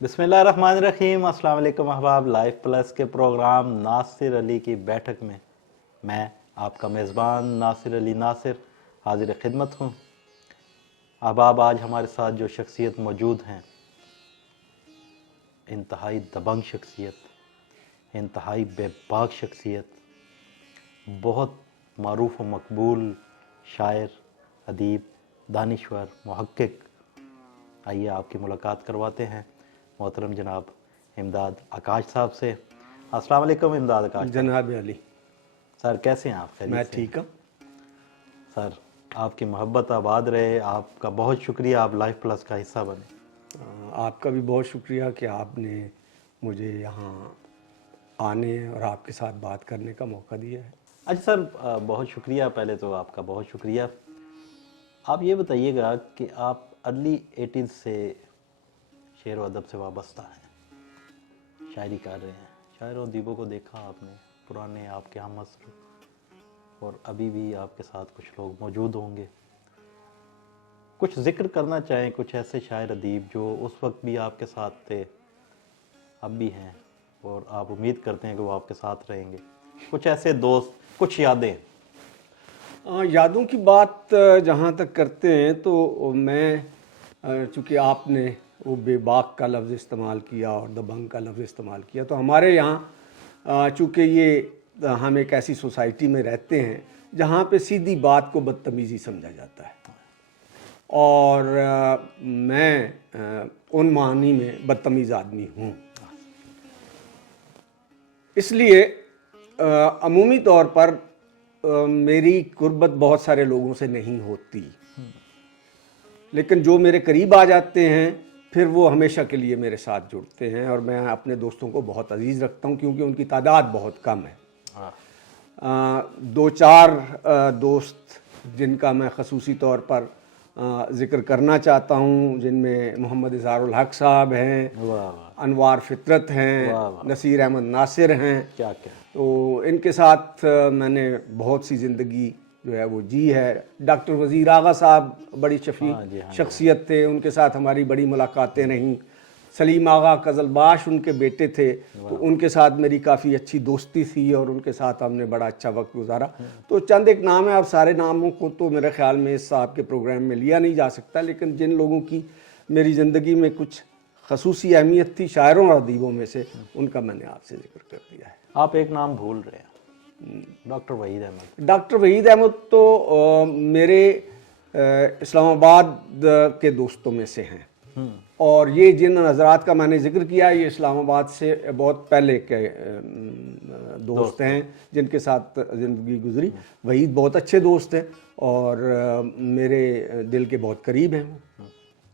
بسم اللہ الرحمن الرحیم۔ السلام علیکم احباب، لائف پلس کے پروگرام ناصر علی کی بیٹھک میں آپ کا میزبان ناصر علی ناصر حاضر خدمت ہوں۔ احباب، آج ہمارے ساتھ جو شخصیت موجود ہیں، انتہائی دبنگ شخصیت، انتہائی بے باک شخصیت، بہت معروف و مقبول شاعر، ادیب، دانشور، محقق۔ آئیے آپ کی ملاقات کرواتے ہیں محترم جناب امداد آکاش صاحب سے۔ السلام علیکم امداد آکاش جناب علی۔ سر، کیسے ہیں آپ؟ میں ٹھیک ہوں سر، آپ کی محبت آباد رہے۔ آپ کا بہت شکریہ، آپ لائف پلس کا حصہ بنے۔ آپ کا بھی بہت شکریہ کہ آپ نے مجھے یہاں آنے اور آپ کے ساتھ بات کرنے کا موقع دیا ہے۔ اچھا سر، بہت شکریہ، پہلے تو آپ کا بہت شکریہ۔ آپ یہ بتائیے گا کہ آپ ارلی 80s سے شعر و ادب سے وابستہ ہیں، شاعری کر رہے ہیں، شاعر و ادیبوں کو دیکھا آپ نے، پرانے آپ کے ہم عصر اور ابھی بھی آپ کے ساتھ کچھ لوگ موجود ہوں گے۔ کچھ ذکر کرنا چاہیں کچھ ایسے شاعر ادیب جو اس وقت بھی آپ کے ساتھ تھے، اب بھی ہیں، اور آپ امید کرتے ہیں کہ وہ آپ کے ساتھ رہیں گے؟ کچھ ایسے دوست، کچھ یادیں۔ یادوں کی بات جہاں تک کرتے ہیں تو میں، چونکہ آپ نے وہ بے باک کا لفظ استعمال کیا اور دبنگ کا لفظ استعمال کیا، تو ہمارے یہاں چونکہ یہ ہم ایک ایسی سوسائٹی میں رہتے ہیں جہاں پہ سیدھی بات کو بدتمیزی سمجھا جاتا ہے، اور میں ان معنی میں بدتمیز آدمی ہوں۔ اس لیے عمومی طور پر میری قربت بہت سارے لوگوں سے نہیں ہوتی، لیکن جو میرے قریب آ جاتے ہیں پھر وہ ہمیشہ کے لیے میرے ساتھ جڑتے ہیں، اور میں اپنے دوستوں کو بہت عزیز رکھتا ہوں کیونکہ ان کی تعداد بہت کم ہے۔ دو چار دوست جن کا میں خصوصی طور پر ذکر کرنا چاہتا ہوں، جن میں محمد اظہار الحق صاحب ہیں، انوار فطرت ہیں، نصیر احمد ناصر ہیں، تو ان کے ساتھ میں نے بہت سی زندگی جو ہے وہ جی ہے۔ ڈاکٹر وزیر آغا صاحب بڑی شفیع شخصیت تھے، ان کے ساتھ ہماری بڑی ملاقاتیں رہیں۔ سلیم آغا قزلباش ان کے بیٹے تھے، تو ان کے ساتھ میری کافی اچھی دوستی تھی اور ان کے ساتھ ہم نے بڑا اچھا وقت گزارا۔ تو چند ایک نام ہے، اب سارے ناموں کو تو میرے خیال میں اس صاحب کے پروگرام میں لیا نہیں جا سکتا، لیکن جن لوگوں کی میری زندگی میں کچھ خصوصی اہمیت تھی شاعروں اور ادیبوں میں سے، ان کا میں نے آپ سے ذکر کر دیا ہے۔ آپ ایک نام بھول رہے ہیں، ڈاکٹر وحید احمد۔ ڈاکٹر وحید احمد تو میرے اسلام آباد کے دوستوں میں سے ہیں، اور یہ جن حضرات کا میں نے ذکر کیا یہ اسلام آباد سے بہت پہلے کے دوست ہیں جن کے ساتھ زندگی گزری۔ وحید بہت اچھے دوست ہیں اور میرے دل کے بہت قریب ہیں۔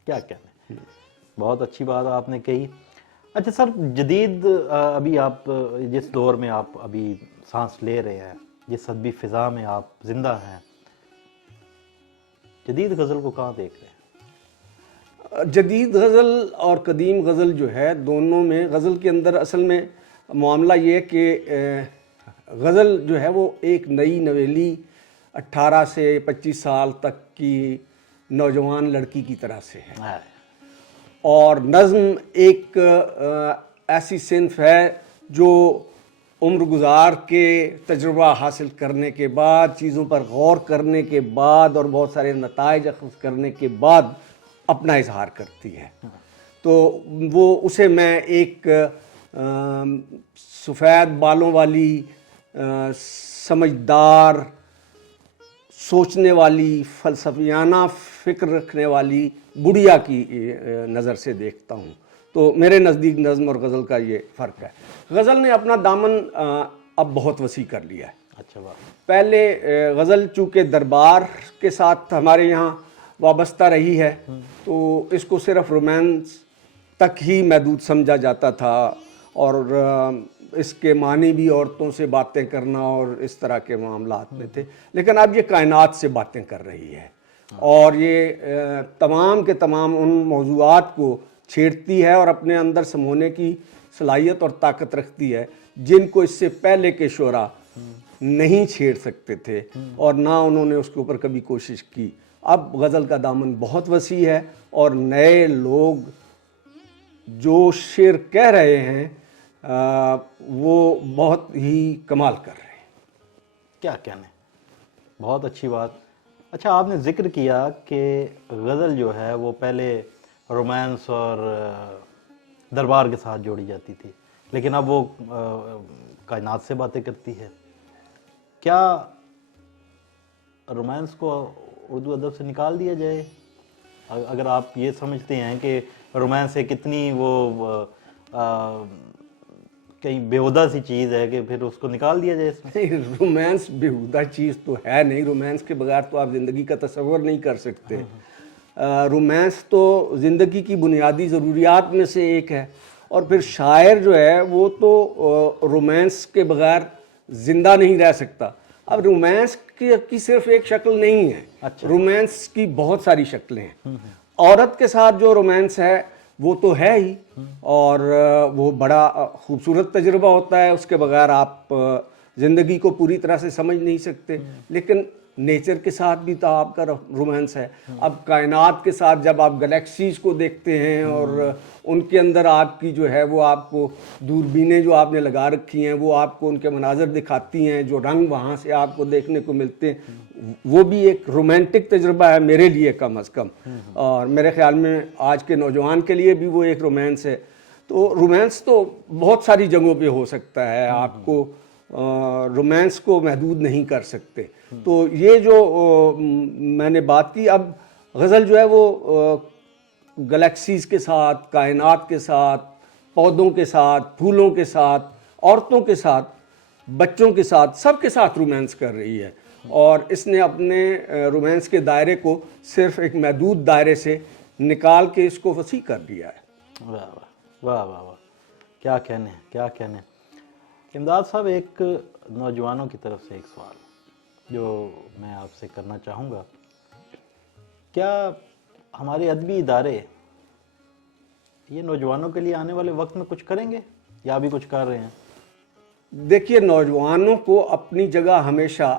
کیا کہنا ہے، بہت اچھی بات آپ نے کہی۔ اچھا سر، جدید ابھی آپ جس دور میں آپ ابھی سانس لے رہے ہیں، جس ادبی فضا میں آپ زندہ ہیں، جدید غزل کو کہاں دیکھ رہے ہیں؟ جدید غزل اور قدیم غزل جو ہے، دونوں میں غزل کے اندر اصل میں معاملہ یہ ہے کہ غزل جو ہے وہ ایک نئی نویلی 18 سے 25 سال تک کی نوجوان لڑکی کی طرح سے ہے، اور نظم ایک ایسی صنف ہے جو عمر گزار کے تجربہ حاصل کرنے کے بعد، چیزوں پر غور کرنے کے بعد اور بہت سارے نتائج اخذ کرنے کے بعد اپنا اظہار کرتی ہے۔ تو وہ اسے میں ایک سفید بالوں والی، سمجھدار، سوچنے والی، فلسفیانہ فکر رکھنے والی بڑھیا کی نظر سے دیکھتا ہوں۔ تو میرے نزدیک نظم اور غزل کا یہ فرق ہے۔ غزل نے اپنا دامن اب بہت وسیع کر لیا ہے۔ اچھا بات۔ پہلے غزل چونکہ دربار کے ساتھ ہمارے یہاں وابستہ رہی ہے، تو اس کو صرف رومانس تک ہی محدود سمجھا جاتا تھا، اور اس کے معنی بھی عورتوں سے باتیں کرنا اور اس طرح کے معاملات میں تھے، لیکن اب یہ کائنات سے باتیں کر رہی ہے، اور یہ تمام کے تمام ان موضوعات کو چھیڑتی ہے اور اپنے اندر سمونے کی صلاحیت اور طاقت رکھتی ہے جن کو اس سے پہلے کے شعراء نہیں چھیڑ سکتے تھے، اور نہ انہوں نے اس کے اوپر کبھی کوشش کی۔ اب غزل کا دامن بہت وسیع ہے، اور نئے لوگ جو شعر کہہ رہے ہیں وہ بہت ہی کمال کر رہے ہیں. کیا کہنے، بہت اچھی بات. اچھا، آپ نے ذکر کیا کہ غزل جو ہے وہ پہلے رومانس اور دربار کے ساتھ جوڑی جاتی تھی، لیکن اب وہ کائنات سے باتیں کرتی ہے. کیا رومانس کو اردو ادب سے نکال دیا جائے؟ اگر آپ یہ سمجھتے ہیں کہ رومانس ایک اتنی وہ کہیں بیہودہ سی چیز ہے کہ پھر اس کو نکال دیا جائے اس میں. نہیں، رومانس بیہودہ چیز تو ہے نہیں. رومانس کے بغیر تو آپ زندگی کا تصور نہیں کر سکتے. رومانس تو زندگی کی بنیادی ضروریات میں سے ایک ہے، اور پھر شاعر جو ہے وہ تو رومانس کے بغیر زندہ نہیں رہ سکتا. اب رومانس کی صرف ایک شکل نہیں ہے، رومانس کی بہت ساری شکلیں ہیں. عورت کے ساتھ جو رومانس ہے وہ تو ہے ہی، اور وہ بڑا خوبصورت تجربہ ہوتا ہے، اس کے بغیر آپ زندگی کو پوری طرح سے سمجھ نہیں سکتے. لیکن نیچر کے ساتھ بھی تو آپ کا رومانس ہے. اب کائنات کے ساتھ جب آپ گلیکسیز کو دیکھتے ہیں اور ان کے اندر آپ کی جو ہے وہ آپ کو دوربینیں جو آپ نے لگا رکھی ہیں وہ آپ کو ان کے مناظر دکھاتی ہیں، جو رنگ وہاں سے آپ کو دیکھنے کو ملتے ہیں، وہ بھی ایک رومانٹک تجربہ ہے میرے لیے کم از کم، اور میرے خیال میں آج کے نوجوان کے لیے بھی وہ ایک رومانس ہے. تو رومانس تو بہت ساری جگہوں پہ ہو سکتا ہے، آپ کو رومانس کو محدود نہیں کر سکتے. تو یہ جو میں نے بات کی، اب غزل جو ہے وہ گلیکسیز کے ساتھ، کائنات کے ساتھ، پودوں کے ساتھ، پھولوں کے ساتھ، عورتوں کے ساتھ، بچوں کے ساتھ، سب کے ساتھ رومانس کر رہی ہے. اور اس نے اپنے رومانس کے دائرے کو صرف ایک محدود دائرے سے نکال کے اس کو وسیع کر دیا ہے. واہ واہ واہ واہ واہ، کیا کہنے ہیں، کیا کہنے ہیں. امداد صاحب، ایک نوجوانوں کی طرف سے ایک سوال جو میں آپ سے کرنا چاہوں گا، کیا ہمارے ادبی ادارے یہ نوجوانوں کے لیے آنے والے وقت میں کچھ کریں گے یا ابھی کچھ کر رہے ہیں؟ دیکھیے، نوجوانوں کو اپنی جگہ ہمیشہ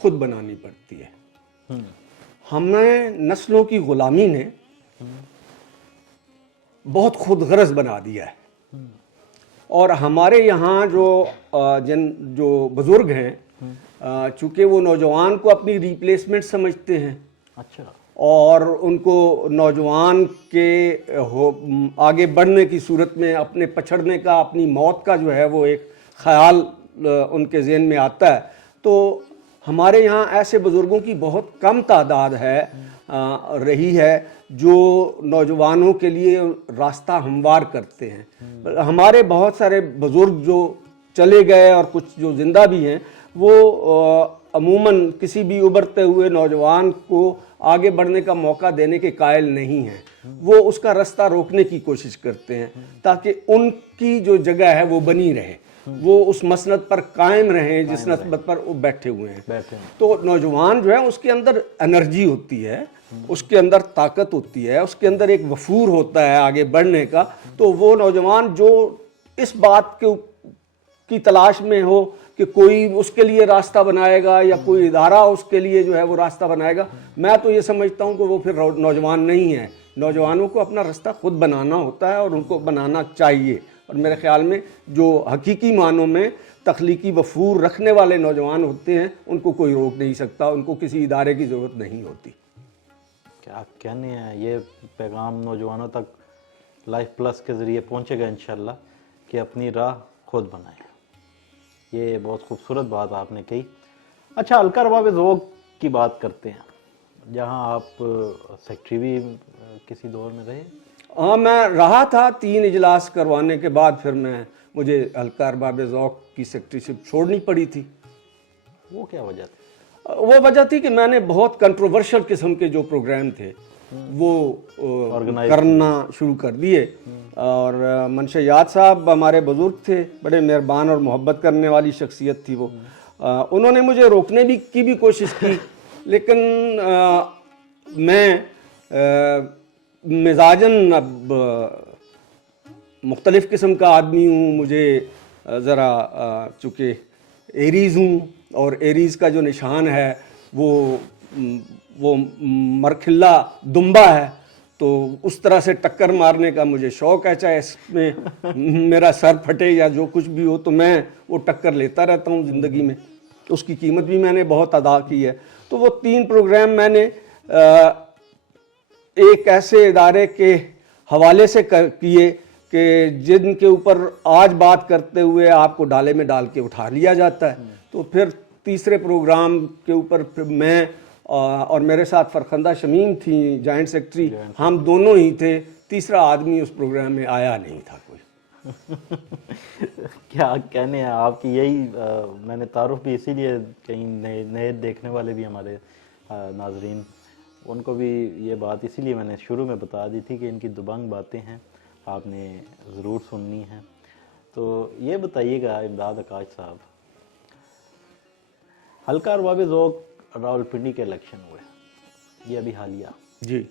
خود بنانی پڑتی ہے. ہمیں نسلوں کی غلامی نے بہت خود غرض بنا دیا ہے، اور ہمارے یہاں جو بزرگ ہیں، چونکہ وہ نوجوان کو اپنی ریپلیسمنٹ سمجھتے ہیں، اچھا، اور ان کو نوجوان کے آگے بڑھنے کی صورت میں اپنے پچھڑنے کا، اپنی موت کا جو ہے وہ ایک خیال ان کے ذہن میں آتا ہے. تو ہمارے یہاں ایسے بزرگوں کی بہت کم تعداد ہے رہی ہے جو نوجوانوں کے لیے راستہ ہموار کرتے ہیں. ہمارے بہت سارے بزرگ جو چلے گئے اور کچھ جو زندہ بھی ہیں، وہ عموماً کسی بھی ابھرتے ہوئے نوجوان کو آگے بڑھنے کا موقع دینے کے قائل نہیں ہیں. وہ اس کا راستہ روکنے کی کوشش کرتے ہیں تاکہ ان کی جو جگہ ہے وہ بنی رہے، وہ اس مسند پر قائم رہیں جس نسبت پر وہ بیٹھے ہوئے ہیں. تو نوجوان جو ہے اس کے اندر انرجی ہوتی ہے، اس کے اندر طاقت ہوتی ہے، اس کے اندر ایک وفور ہوتا ہے آگے بڑھنے کا. تو وہ نوجوان جو اس بات کی تلاش میں ہو کہ کوئی اس کے لیے راستہ بنائے گا یا کوئی ادارہ اس کے لیے جو ہے وہ راستہ بنائے گا، میں تو یہ سمجھتا ہوں کہ وہ پھر نوجوان نہیں ہے. نوجوانوں کو اپنا راستہ خود بنانا ہوتا ہے، اور ان کو بنانا چاہیے. اور میرے خیال میں جو حقیقی معنوں میں تخلیقی وفور رکھنے والے نوجوان ہوتے ہیں، ان کو کوئی روک نہیں سکتا، ان کو کسی ادارے کی ضرورت نہیں ہوتی. کیا کہنے ہیں، یہ پیغام نوجوانوں تک لائف پلس کے ذریعے پہنچے گا انشاءاللہ کہ اپنی راہ خود بنائیں. یہ بہت خوبصورت بات آپ نے کہی. اچھا، حلقہ ارباب ذوق کی بات کرتے ہیں، جہاں آپ سیکٹری بھی کسی دور میں رہے. ہاں، میں رہا تھا. 3 اجلاس کروانے کے بعد پھر مجھے حلقہ ارباب ذوق کی سیکٹری شپ چھوڑنی پڑی تھی. وہ کیا وجہ تھی؟ وہ وجہ تھی کہ میں نے بہت کنٹروورشل قسم کے جو پروگرام تھے وہ کرنا شروع کر دیے. اور منشیات صاحب ہمارے بزرگ تھے، بڑے مہربان اور محبت کرنے والی شخصیت تھی وہ. انہوں نے مجھے روکنے کی بھی کوشش کی، لیکن میں مزاجاً اب مختلف قسم کا آدمی ہوں. مجھے ذرا چونکہ ایریز ہوں، اور ایریز کا جو نشان ہے وہ مرکھلا دمبا ہے، تو اس طرح سے ٹکر مارنے کا مجھے شوق ہے، چاہے اس میں میرا سر پھٹے یا جو کچھ بھی ہو، تو میں وہ ٹکر لیتا رہتا ہوں زندگی میں. اس کی قیمت بھی میں نے بہت ادا کی ہے. تو وہ 3 پروگرام میں نے ایک ایسے ادارے کے حوالے سے کیے کہ جن کے اوپر آج بات کرتے ہوئے آپ کو ڈالے میں ڈال کے اٹھا لیا جاتا ہے. تو پھر تیسرے پروگرام کے اوپر پھر میں اور میرے ساتھ فرخندہ شمیم تھیں جوائنٹ سیکرٹری، ہم دونوں ہی تھے، تیسرا آدمی اس پروگرام میں آیا نہیں تھا کوئی. کیا کہنے ہیں آپ کی. یہی میں نے تعارف بھی اسی لیے کہیں نئے دیکھنے والے بھی ہمارے ناظرین، ان کو بھی یہ بات اسی لیے میں نے شروع میں بتا دی تھی کہ ان کی دبنگ باتیں ہیں، آپ نے ضرور سننی ہیں. تو یہ بتائیے گا امداد آکاش صاحب، حلقہ ارباب ذوق راولپنڈی کے الیکشن ہوئے، یہ ابھی حالیہ، جی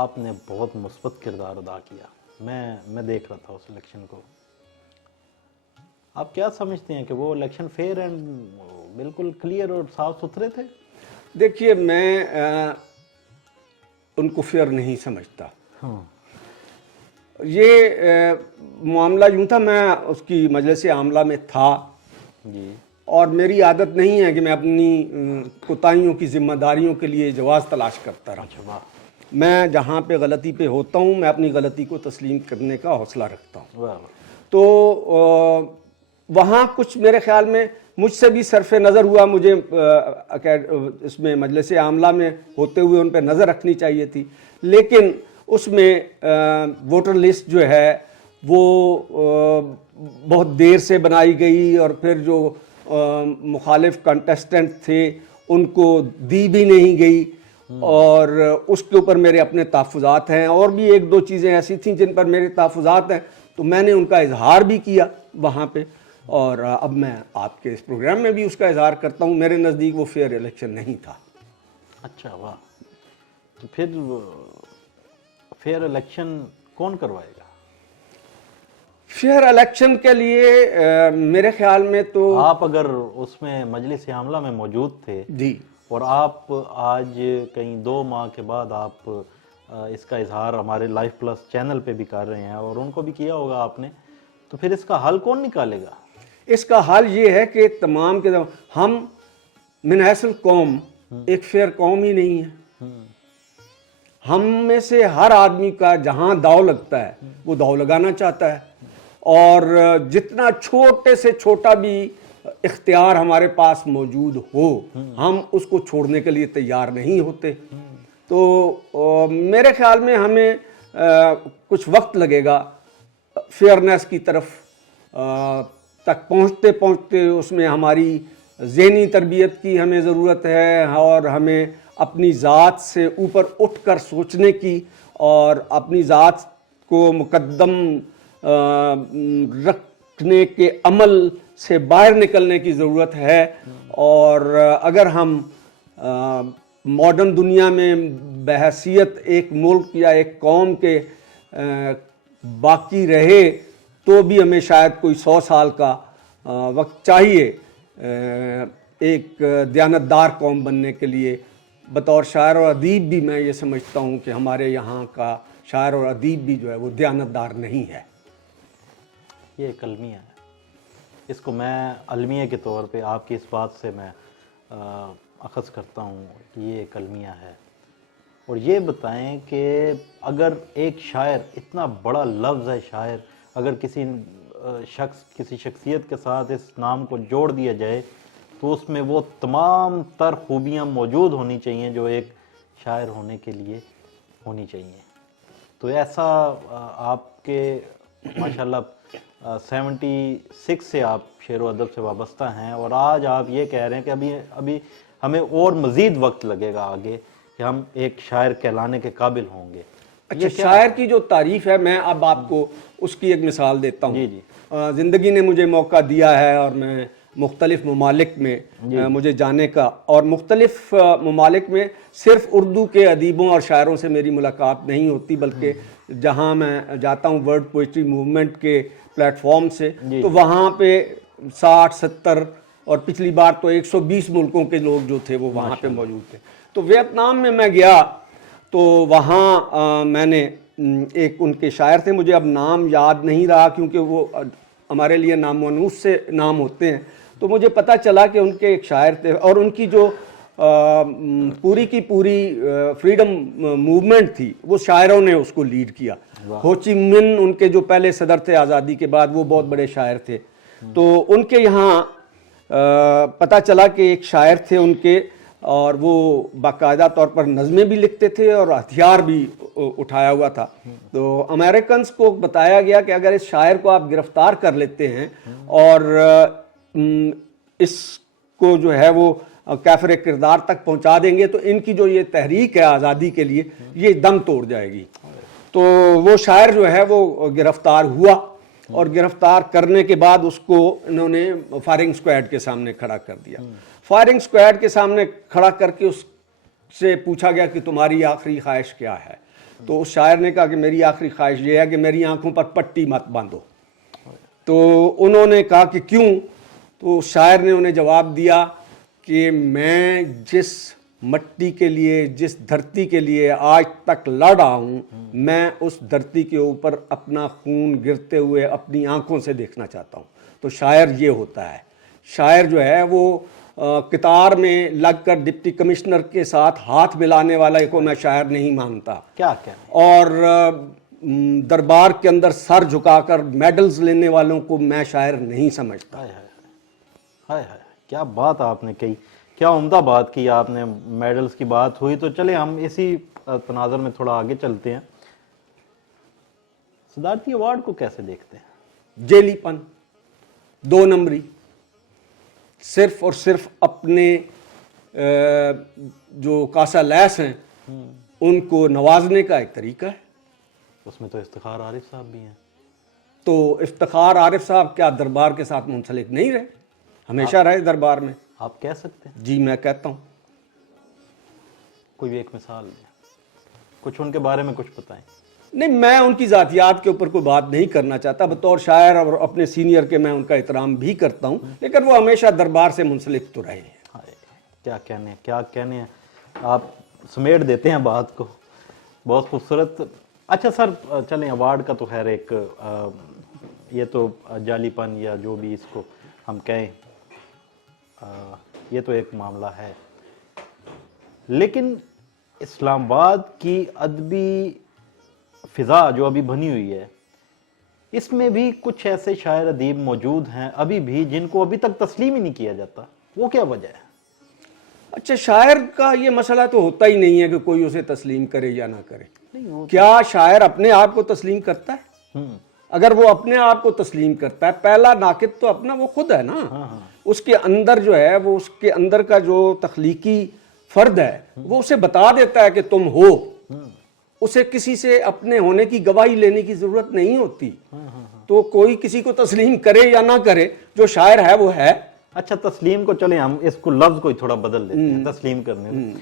آپ نے بہت مثبت کردار ادا کیا. میں دیکھ رہا تھا اس الیکشن کو. آپ کیا سمجھتے ہیں کہ وہ الیکشن فیئر اینڈ بالکل کلیئر اور صاف ستھرے تھے؟ دیکھیے، میں ان کو فیئر نہیں سمجھتا. یہ معاملہ یوں تھا، میں اس کی مجلس عاملہ میں تھا جی، اور میری عادت نہیں ہے کہ میں اپنی کوتاہیوں کی ذمہ داریوں کے لیے جواز تلاش کرتا رہا. اچھا واہ میں جہاں پہ غلطی پہ ہوتا ہوں، میں اپنی غلطی کو تسلیم کرنے کا حوصلہ رکھتا ہوں. واہ. تو وہاں کچھ میرے خیال میں مجھ سے بھی صرف نظر ہوا، مجھے اس میں مجلس عاملہ میں ہوتے ہوئے ان پہ نظر رکھنی چاہیے تھی. لیکن اس میں ووٹر لسٹ جو ہے وہ بہت دیر سے بنائی گئی، اور پھر جو مخالف کنٹیسٹنٹ تھے ان کو دی بھی نہیں گئی، اور اس کے اوپر میرے اپنے تحفظات ہیں. اور بھی 1-2 چیزیں ایسی تھیں جن پر میرے تحفظات ہیں، تو میں نے ان کا اظہار بھی کیا وہاں پہ، اور اب میں آپ کے اس پروگرام میں بھی اس کا اظہار کرتا ہوں. میرے نزدیک وہ فیئر الیکشن نہیں تھا. اچھا واہ. تو پھر فیئر الیکشن کون کروائے گا؟ فیئر الیکشن کے لیے میرے خیال میں تو آپ اگر اس میں مجلس عاملہ میں موجود تھے جی، اور آپ آج کہیں 2 ماہ کے بعد آپ اس کا اظہار ہمارے لائف پلس چینل پہ بھی کر رہے ہیں اور ان کو بھی کیا ہوگا آپ نے، تو پھر اس کا حل کون نکالے گا؟ اس کا حل یہ ہے کہ تمام کے ہم من حیث القوم ایک فیئر قوم ہی نہیں ہے. ہم میں سے ہر آدمی کا جہاں داؤ لگتا ہے وہ داؤ لگانا چاہتا ہے، اور جتنا چھوٹے سے چھوٹا بھی اختیار ہمارے پاس موجود ہو، ہم اس کو چھوڑنے کے لیے تیار نہیں ہوتے. تو میرے خیال میں ہمیں کچھ وقت لگے گا فیئرنیس کی طرف تک پہنچتے پہنچتے. اس میں ہماری ذہنی تربیت کی ہمیں ضرورت ہے، اور ہمیں اپنی ذات سے اوپر اٹھ کر سوچنے کی اور اپنی ذات کو مقدم رکھنے کے عمل سے باہر نکلنے کی ضرورت ہے. اور اگر ہم ماڈرن دنیا میں بحیثیت ایک ملک یا ایک قوم کے باقی رہے تو بھی ہمیں شاید کوئی 100 سال کا وقت چاہیے ایک دیانتدار قوم بننے کے لیے. بطور شاعر اور ادیب بھی میں یہ سمجھتا ہوں کہ ہمارے یہاں کا شاعر اور ادیب بھی جو ہے وہ دیانتدار نہیں ہے. یہ ایک المیہ ہے، اس کو میں المیہ کے طور پہ آپ کی اس بات سے میں اخذ کرتا ہوں کہ یہ ایک المیہ ہے. اور یہ بتائیں کہ اگر ایک شاعر، اتنا بڑا لفظ ہے شاعر، اگر کسی شخصیت کے ساتھ اس نام کو جوڑ دیا جائے تو اس میں وہ تمام تر خوبیاں موجود ہونی چاہیے جو ایک شاعر ہونے کے لیے ہونی چاہیے. تو ایسا آپ کے ماشاءاللہ 76 سے آپ شعر و ادب سے وابستہ ہیں، اور آج آپ یہ کہہ رہے ہیں کہ ابھی ہمیں اور مزید وقت لگے گا آگے کہ ہم ایک شاعر کہلانے کے قابل ہوں گے. اچھا، شاعر کی جو تعریف ہے، میں اب آپ کو اس کی ایک مثال دیتا ہوں. جی. زندگی نے مجھے موقع دیا ہے اور میں مختلف ممالک میں مجھے جانے کا، اور مختلف ممالک میں صرف اردو کے ادیبوں اور شاعروں سے میری ملاقات نہیں ہوتی، بلکہ جہاں میں جاتا ہوں ورلڈ پوئٹری موومنٹ کے پلیٹ فارم سے، تو وہاں پہ 60-70 اور پچھلی بار تو 120 ملکوں کے لوگ جو تھے وہ وہاں پہ موجود تھے. تو ویتنام میں گیا تو وہاں میں نے ایک ان کے شاعر تھے, مجھے اب نام یاد نہیں رہا کیونکہ وہ ہمارے لیے نامونوس سے نام ہوتے ہیں, تو مجھے پتہ چلا کہ ان کے ایک شاعر تھے, اور ان کی جو پوری کی پوری فریڈم موومنٹ تھی وہ شاعروں نے اس کو لیڈ کیا. ہو چی من ان کے جو پہلے صدر تھے آزادی کے بعد, وہ بہت بڑے شاعر تھے. تو ان کے یہاں پتہ چلا کہ ایک شاعر تھے ان کے, اور وہ باقاعدہ طور پر نظمیں بھی لکھتے تھے اور ہتھیار بھی اٹھایا ہوا تھا. تو امریکنز کو بتایا گیا کہ اگر اس شاعر کو آپ گرفتار کر لیتے ہیں اور اس کو جو ہے وہ کافر کردار تک پہنچا دیں گے تو ان کی جو یہ تحریک ہے آزادی کے لیے یہ دم توڑ جائے گی. تو وہ شاعر جو ہے وہ گرفتار ہوا, اور گرفتار کرنے کے بعد اس کو انہوں نے فائرنگ اسکواڈ کے سامنے کھڑا کر دیا. فائرنگ اسکواڈ کے سامنے کھڑا کر کے اس سے پوچھا گیا کہ تمہاری آخری خواہش کیا ہے. تو اس شاعر نے کہا کہ میری آخری خواہش یہ ہے کہ میری آنکھوں پر پٹی مت باندھو. تو انہوں نے کہا کہ کیوں؟ تو شاعر نے انہیں جواب دیا کہ میں جس مٹی کے لیے, جس دھرتی کے لیے آج تک لڑ رہا ہوں, میں اس دھرتی کے اوپر اپنا خون گرتے ہوئے اپنی آنکھوں سے دیکھنا چاہتا ہوں. تو شاعر یہ ہوتا ہے. شاعر جو ہے وہ قطار میں لگ کر ڈپٹی کمشنر کے ساتھ ہاتھ ملانے والا کو میں شاعر نہیں مانتا, کیا اور دربار کے اندر سر جھکا کر میڈلز لینے والوں کو میں شاعر نہیں سمجھتا. ہائے ہائے, کیا بات آپ نے کہی, کیا عمدہ بات کی آپ نے. میڈلز کی بات ہوئی تو چلیں ہم اسی تناظر میں تھوڑا آگے چلتے ہیں. صدارتی ایوارڈ کو کیسے دیکھتے ہیں؟ جیلی پن, 2 نمبری, صرف اور صرف اپنے جو کاسا لیس ہیں ان کو نوازنے کا ایک طریقہ ہے. اس میں تو افتخار عارف صاحب بھی ہیں. تو افتخار عارف صاحب کیا دربار کے ساتھ منسلک نہیں رہے؟ ہمیشہ رہے دربار میں. آپ کہہ سکتے ہیں؟ جی میں کہتا ہوں. کوئی ایک مثال دیں, کچھ ان کے بارے میں کچھ بتائیں. نہیں, میں ان کی ذاتیات کے اوپر کوئی بات نہیں کرنا چاہتا. بطور شاعر اور اپنے سینئر کے میں ان کا احترام بھی کرتا ہوں, لیکن وہ ہمیشہ دربار سے منسلک تو رہے ہیں. کیا کہنے ہیں, آپ سمیٹ دیتے ہیں بات کو, بہت خوبصورت. اچھا سر, چلیں ایوارڈ کا تو خیر ایک یہ تو جعلی پن یا جو بھی اس کو ہم کہیں, یہ تو ایک معاملہ ہے. لیکن اسلام آباد کی ادبی فضا جو ابھی بنی ہوئی ہے, اس میں بھی کچھ ایسے شاعر ادیب موجود ہیں ابھی بھی جن کو ابھی تک تسلیم ہی نہیں کیا جاتا. وہ کیا وجہ ہے؟ اچھا, شاعر کا یہ مسئلہ تو ہوتا ہی نہیں ہے کہ کوئی اسے تسلیم کرے یا نہ کرے. کیا شاعر اپنے آپ کو تسلیم کرتا ہے؟ اگر وہ اپنے آپ کو تسلیم کرتا ہے, پہلا ناقد تو اپنا وہ خود ہے نا. اس کے اندر جو ہے وہ اس کے اندر کا جو تخلیقی فرد ہے وہ اسے بتا دیتا ہے کہ تم ہو. اسے کسی سے اپنے ہونے کی گواہی لینے کی ضرورت نہیں ہوتی. تو کوئی کسی کو تسلیم کرے یا نہ کرے, جو شاعر ہے وہ ہے. اچھا, تسلیم کو چلیں ہم اس کو لفظ کو تھوڑا بدل دیتے ہیں, تسلیم کرنے میں.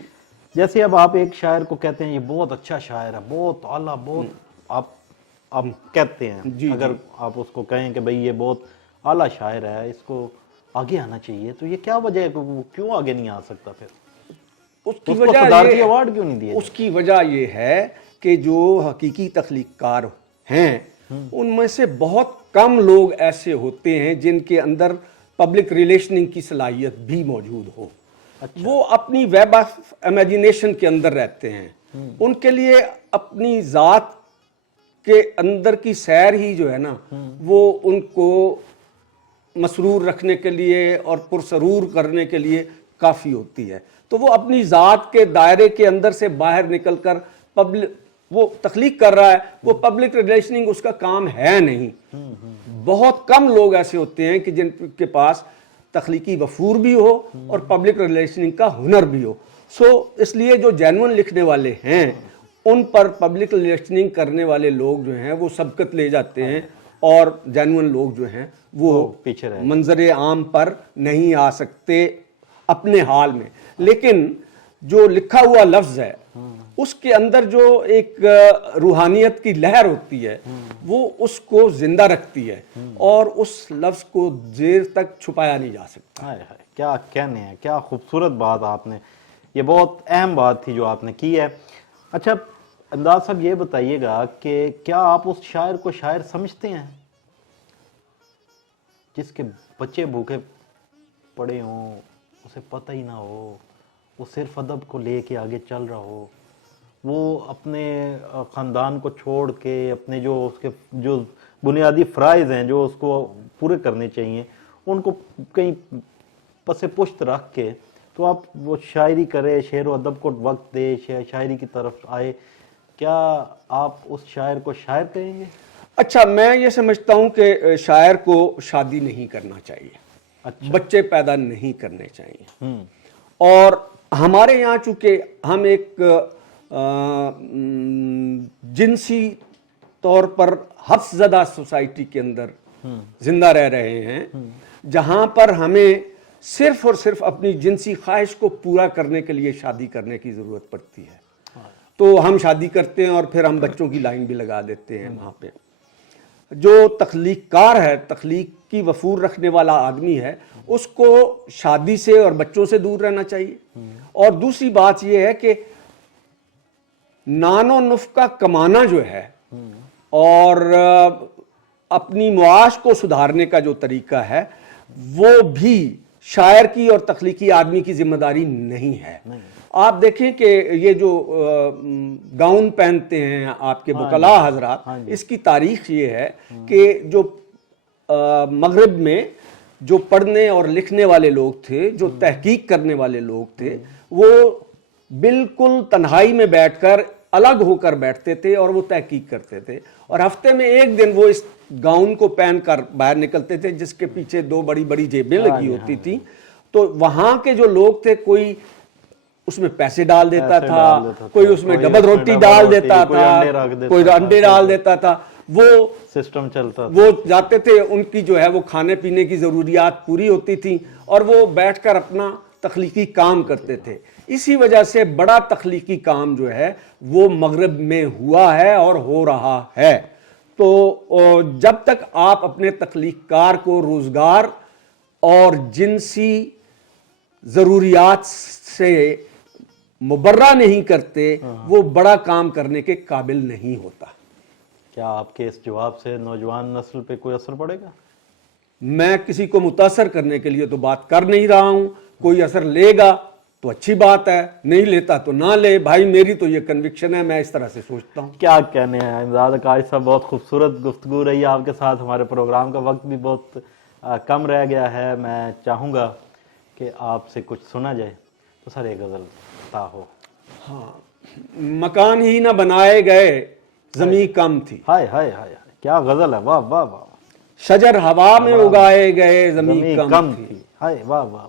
جیسے اب آپ ایک شاعر کو کہتے ہیں یہ بہت اچھا شاعر ہے, بہت اعلیٰ, بہت آپ کہتے ہیں, اگر آپ اس کو کہیں کہ بھئی یہ بہت اعلیٰ شاعر ہے, اس کو آگے آنا چاہیے, تو یہ کیا وجہ ہے کہ وہ کیوں آگے نہیں آ سکتا؟ پھر اس کو صدارتی ایوارڈ کیوں نہیں دیا؟ اس کی وجہ یہ ہے کہ جو حقیقی تخلیق کار ہیں ان میں سے بہت کم لوگ ایسے ہوتے ہیں جن کے اندر پبلک ریلیشننگ کی صلاحیت بھی موجود ہو. وہ اپنی ویب آف امیجنیشن کے اندر رہتے ہیں. ان کے لیے اپنی ذات کے اندر کی سیر ہی جو ہے نا وہ ان کو مسرور رکھنے کے لیے اور پرسرور کرنے کے لیے کافی ہوتی ہے. تو وہ اپنی ذات کے دائرے کے اندر سے باہر نکل کر وہ تخلیق کر رہا ہے, وہ پبلک ریلیشننگ اس کا کام ہے نہیں. بہت کم لوگ ایسے ہوتے ہیں کہ جن کے پاس تخلیقی وفور بھی ہو اور پبلک ریلیشننگ کا ہنر بھی ہو. اس لیے جو جینون لکھنے والے ہیں ان پر پبلک ریلیشننگ کرنے والے لوگ جو ہیں وہ سبقت لے جاتے ہیں, اور جینون لوگ جو ہیں وہ پیچھے رہے, منظر عام پر نہیں آ سکتے اپنے حال میں. لیکن جو لکھا ہوا لفظ ہے اس کے اندر جو ایک روحانیت کی لہر ہوتی ہے وہ اس کو زندہ رکھتی ہے, اور اس لفظ کو دیر تک چھپایا نہیں جا سکتا. کیا کہنے ہیں, کیا خوبصورت بات آپ نے, یہ بہت اہم بات تھی جو آپ نے کی ہے. اچھا امداد صاحب یہ بتائیے گا کہ کیا آپ اس شاعر کو شاعر سمجھتے ہیں جس کے بچے بھوکے پڑے ہوں، اسے پتہ ہی نہ ہو، وہ صرف ادب کو لے کے آگے چل رہا ہو، وہ اپنے خاندان کو چھوڑ کے اپنے جو اس کے جو بنیادی فرائض ہیں جو اس کو پورے کرنے چاہیے ان کو کہیں پس پشت رکھ کے تو آپ وہ شاعری کرے، شعر و ادب کو وقت دے، شاعری کی طرف آئے، کیا آپ اس شاعر کو شاعر کہیں گے؟ اچھا، میں یہ سمجھتا ہوں کہ شاعر کو شادی نہیں کرنا چاہیے، اچھا، بچے پیدا نہیں کرنے چاہیے، اور ہمارے یہاں چونکہ ہم ایک جنسی طور پر حفظ زدہ سوسائٹی کے اندر زندہ رہ رہے ہیں، جہاں پر ہمیں صرف اور صرف اپنی جنسی خواہش کو پورا کرنے کے لیے شادی کرنے کی ضرورت پڑتی ہے، تو ہم شادی کرتے ہیں اور پھر ہم بچوں کی لائن بھی لگا دیتے ہیں وہاں پہ۔ جو تخلیق کار ہے، تخلیق کی وفور رکھنے والا آدمی ہے، اس کو شادی سے اور بچوں سے دور رہنا چاہیے۔ اور دوسری بات یہ ہے کہ نان و نفقہ کمانا جو ہے اور اپنی معاش کو سدھارنے کا جو طریقہ ہے وہ بھی شاعر کی اور تخلیقی آدمی کی ذمہ داری نہیں ہے۔ آپ دیکھیں کہ یہ جو گاؤن پہنتے ہیں آپ کے وکلاء حضرات، اس کی تاریخ یہ ہے کہ جو مغرب میں جو پڑھنے اور لکھنے والے لوگ تھے، جو تحقیق کرنے والے لوگ تھے، وہ بالکل تنہائی میں بیٹھ کر الگ ہو کر بیٹھتے تھے اور وہ تحقیق کرتے تھے، اور ہفتے میں ایک دن وہ اس گاؤن کو پہن کر باہر نکلتے تھے جس کے پیچھے 2 بڑی بڑی جیبیں لگی ہوتی تھیں۔ تو وہاں کے جو لوگ تھے، کوئی اس میں پیسے ڈال دیتا تھا، کوئی اس میں ڈبل روٹی ڈال دیتا تھا، کوئی انڈے ڈال دیتا تھا، وہ سسٹم چلتا تھا۔ وہ جاتے تھے، ان کی جو ہے وہ کھانے پینے کی ضروریات پوری ہوتی تھیں اور وہ بیٹھ کر اپنا تخلیقی کام کرتے تھے۔ اسی وجہ سے بڑا تخلیقی کام جو ہے وہ مغرب میں ہوا ہے اور ہو رہا ہے۔ تو جب تک آپ اپنے تخلیق کار کو روزگار اور جنسی ضروریات سے مبرہ نہیں کرتے، وہ بڑا کام کرنے کے قابل نہیں ہوتا۔ کیا آپ کے اس جواب سے نوجوان نسل پہ کوئی اثر پڑے گا؟ میں کسی کو متاثر کرنے کے لیے تو بات کر نہیں رہا ہوں، کوئی اثر لے گا تو اچھی بات ہے، نہیں لیتا تو نہ لے، بھائی میری تو یہ کنوکشن ہے، میں اس طرح سے سوچتا ہوں۔ کیا کہنے ہیں امداد اکاش صاحب، بہت خوبصورت گفتگو رہی آپ کے ساتھ، ہمارے پروگرام کا وقت بھی بہت کم رہ گیا ہے۔ میں چاہوں گا کہ آپ سے کچھ سنا جائے، تو سر ایک غزل تا ہو۔ ہاں، مکان ہی نہ بنائے گئے زمیں کم تھی، ہائے ہائے ہائے، کیا غزل ہے، واہ واہ واہ۔ شجر ہوا میں اگائے گئے زمیں کم تھی، ہائے واہ واہ۔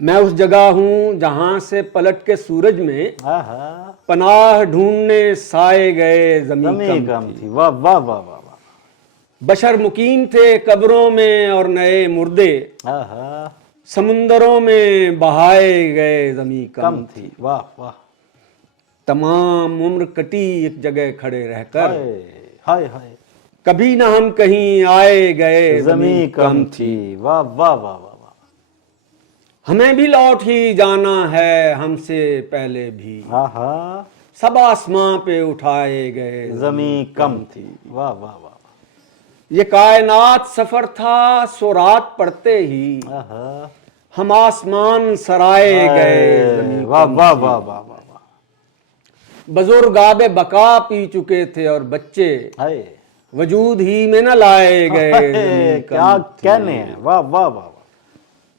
میں اس جگہ ہوں جہاں سے پلٹ کے سورج میں آہا، پناہ ڈھونڈنے سائے گئے زمیں زمین کم کم تھی، تھی، واہ واہ واہ واہ واہ۔ بشر مقیم تھے قبروں میں اور نئے مردے آہا، سمندروں میں بہائے گئے زمیں کم تھی، واہ واہ۔ تمام عمر کٹی ایک جگہ کھڑے رہ کر، ہائے ہائے ہائے، کبھی نہ ہم کہیں آئے گئے زمین کم تھی، واہ واہ واہ واہ۔ ہمیں بھی لوٹ ہی جانا ہے ہم سے پہلے بھی، آہا، سب آسماں پہ اٹھائے گئے زمین کم تھی، واہ واہ واہ۔ یہ کائنات سفر تھا سو رات پڑتے ہی، آہا، ہم آسمان سرائے گئے زمین واہ واہ واہ واہ واہ۔ بزرگ آب بقا پی چکے تھے اور بچے ہائے، وجود ہی میں نہ لائے گئے، کیا کہنے ہیں، واہ واہ واہ۔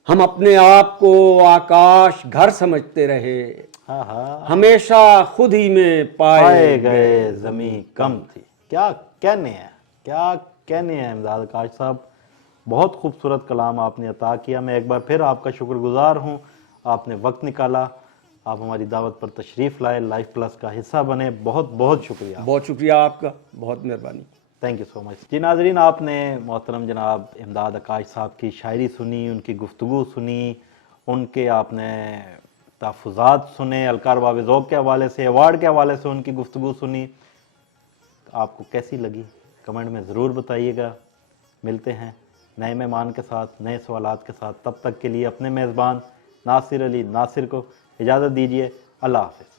ہم اپنے آپ کو آکاش گھر سمجھتے رہے، آہا، ہمیشہ خود ہی میں پائے گئے زمین کم تھی۔ کیا کہنے ہیں، کیا کہنے ہیں امداد اکاش صاحب، بہت خوبصورت کلام آپ نے عطا کیا۔ میں ایک بار پھر آپ کا شکر گزار ہوں، آپ نے وقت نکالا، آپ ہماری دعوت پر تشریف لائے، لائف پلس کا حصہ بنے، بہت بہت شکریہ۔ بہت شکریہ آپ کا، بہت مہربانی۔ تھینک یو سو مچ۔ جی ناظرین، آپ نے محترم جناب امداد اکاش صاحب کی شاعری سنی، ان کی گفتگو سنی، ان کے آپ نے تحفظات سنے، الکار باب ذوق کے حوالے سے، ایوارڈ کے حوالے سے ان کی گفتگو سنی۔ آپ کو کیسی لگی کمنٹ میں ضرور بتائیے گا۔ ملتے ہیں نئے مہمان کے ساتھ، نئے سوالات کے ساتھ، تب تک کے لیے اپنے میزبان ناصر علی ناصر کو اجازت دیجیے۔ اللہ حافظ۔